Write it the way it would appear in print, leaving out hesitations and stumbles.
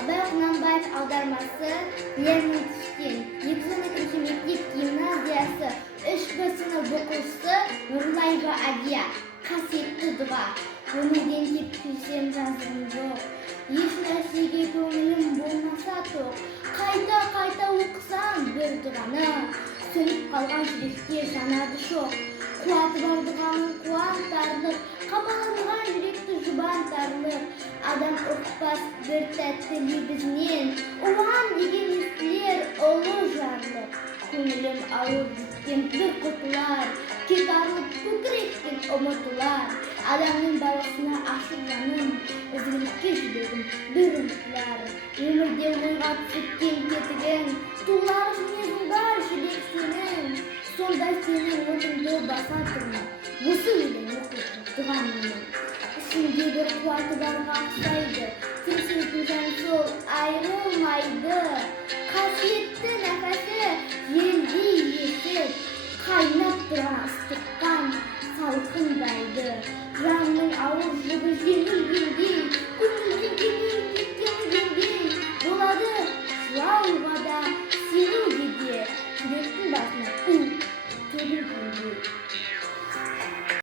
Абай Құнанбаев аудармасы Лермон Тышкин. 212 мектеп гимназиясы 3 сынып оқушысы Нұрлаева Адия. Қасиетті дұға. Өмірден тепкізсем жазым жоқ. Еш нәрсеге көңілім болмаса тоқ. Қайта оқысам бір дұғаны. Сөніп қалған жүректе жанады шоқ. Қуаты бар дұғаның қуантарлық. Қапаланған жүректі жұбантарлық. Адам ұқпас бір тәтті лебізінен. Оған деген естілер ұлы жарлық. Көңілім ауыр жеткен бір құтылар. Кетарлық көкіректен ұмытылар. Адамның баласына ашық жаным. Ізгілікке жүрегім бір ұмытылар. Өмірде ойға түскен кетігін. Тулар мінезің бар жүрек сенің. Сонда сенің отыңды баса тұрмын. Осы өлең оқып дұғам менің. Ішінде бір қуаты барға ұқсайды. Теңсетін жан сол айрылмайды. Қасиетті нәпәсі елдей есіп, қайнап тұрған ыстыққан салқындайды. Жанның ауыр жүгі жеңілгендей, көңілден кемелден болады жылауға да